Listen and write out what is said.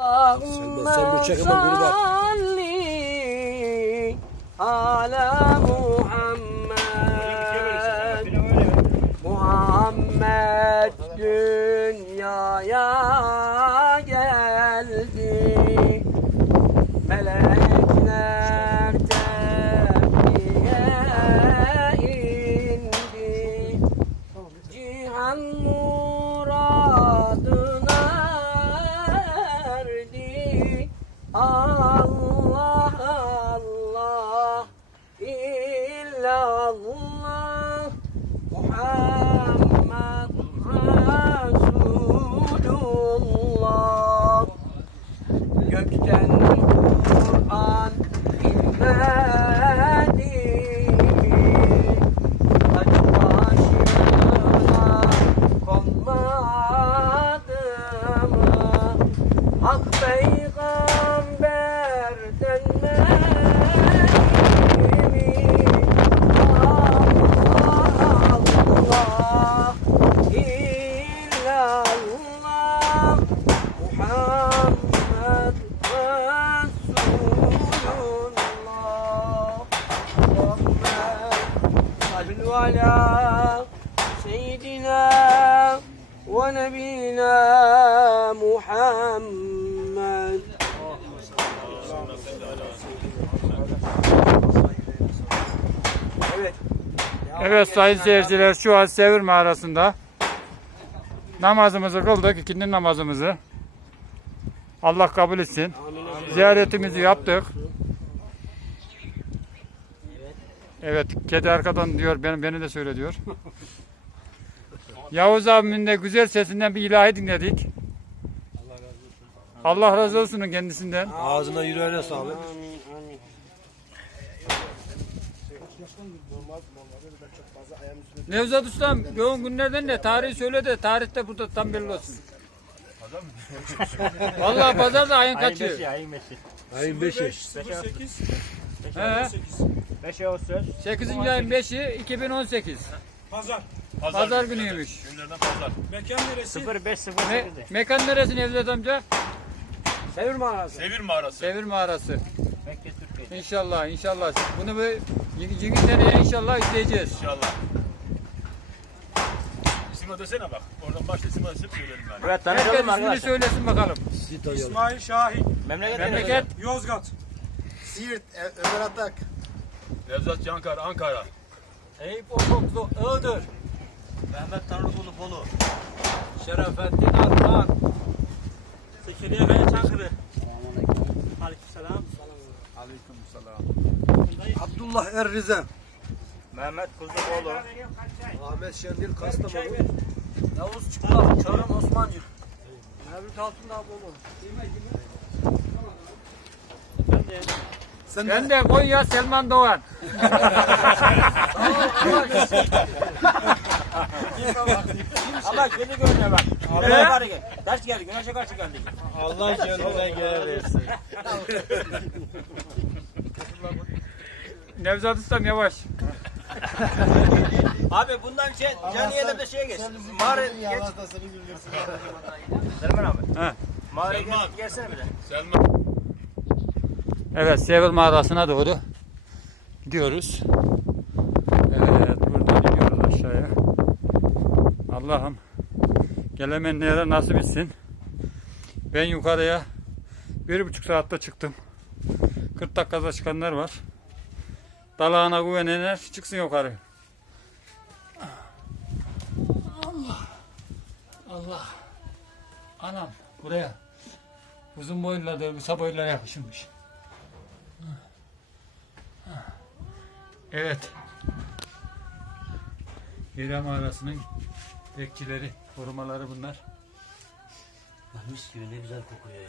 Sen bir çek hemen bunu bak. Salli ala Allah Allah illallah Muhammed Resulullah Gökten Kur'an inmedi? Hak peygamberden Ve nebiyina Muhammed Evet. Evet sayın seyirciler şu an Sevir mağarasında namazımızı kıldık ikindi namazımızı. Allah kabul etsin. Ziyaretimizi yaptık. Evet kedi arkadan diyor beni, beni de söyle diyor. Yavuz abimin de güzel sesinden bir ilahi dinledik. Allah razı olsun kendisinden. Ağzına yüreğine sağlık. Nevzat Ustam yoğun günlerden de tarihi söyle de tarihte burada tam belli olsun. Vallahi pazar da ayın kaçı? ayın 5'i. Ayın 5'i. 08 He. 5 Ağustos. 8. ayın 5'i 2018. Pazar. Pazar günüymüş. Günlerden pazar. Mekan neresi? 0508'de. Me mekan neresi Nevzat amca? Sevir mağarası. Sevir mağarası. Devir mağarası. Mekke Türkiye. İnşallah inşallah. Bunu bir 20 seneye inşallah izleyeceğiz. İnşallah. İsime desene bak. Oradan başla isime desip söylerim ben. Evet Herkes tanışalım ismini arkadaşlar. söylesin bakalım. İsmail Şahin. Memleket Memleket Yozgat. Siirt, Ömer Atak. Nevzat Cankar, Ankara. Eyüp Okoklu Iğdır. Mehmet Tanrıkulu Bolu. Şerefettin Arman. Zekeriya Kaya Çankırı. Aleykümselam. Abdullah Er Rize. Mehmet Kuzukoğlu. Ahmet Şendil Kastamonu. Yavuz Çıplak, Çorum Osmancık. Mevlüt Altındağ Bolu. Sen Ben de Konya Selman Doğan. Ama gözü görünüyor bak. Allah yukarı gel. Ters geldi. Güneşe karşı geldi. Allah gönlüne göre versin. Nevzat Ustam yavaş. Abi bundan şey, Caniye'de de şeye geç. Mağara geç. Selman abi. He. Selman. geç, gelsene bir de. Evet Sevil mağarasına doğru gidiyoruz. Evet buradan iniyoruz aşağıya. Allah'ım gelemeyenlere nasip etsin. Ben yukarıya bir buçuk saatte çıktım. 40 dakikada çıkanlar var. Dalağına güvenenler çıksın yukarı. Allah. Allah. Anam buraya. Uzun boylular da kısa boylular yapışmış. Evet. Hira mağarasının bekçileri, korumaları bunlar. Mis gibi ne güzel kokuyor ya.